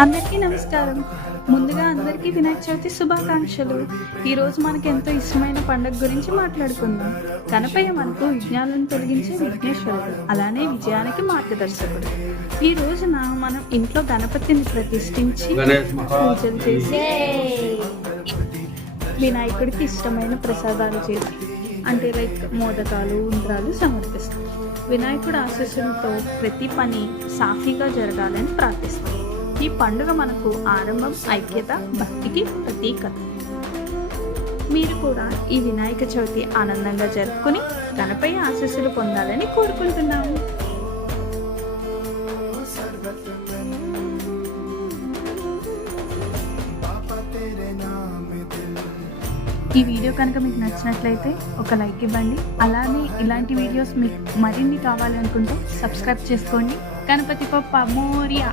అందరికీ నమస్కారం. ముందుగా అందరికీ వినాయక చవితి శుభాకాంక్షలు. ఈరోజు మనకి ఎంతో ఇష్టమైన పండుగ గురించి మాట్లాడుకుందాం. గణపయ్య మనకు విఘ్నాలను తొలగించే విఘ్నేశ్వరుడు, అలానే విజయానికి మార్గదర్శకుడు. ఈ రోజున మనం ఇంట్లో గణపతిని ప్రతిష్ఠించి పూజలు చేసి వినాయకుడికి ఇష్టమైన ప్రసాదాలు చేసి అంటే లైక్ మోదకాలు, ఉండ్రాలు సమర్పిస్తాం. వినాయకుడి ఆశీస్సులతో ప్రతి పని సాఫీగా జరగాలని ప్రార్థిస్తాం. ఈ పండుగ మనకు ఆరంభం, ఐక్యత, భక్తికి ప్రతీకత. మీరు కూడా ఈ వినాయక చవితి ఆనందంగా జరుపుకుని గణపయ్య ఆశీస్సులు పొందాలని కోరుకుంటున్నాము. ఈ వీడియో కనుక మీకు నచ్చినట్లయితే ఒక లైక్ ఇవ్వండి. అలానే ఇలాంటి వీడియోస్ మీకు మరిన్ని కావాలి అనుకుంటే సబ్స్క్రైబ్ చేసుకోండి. గణపతి బప్పా మోరియా.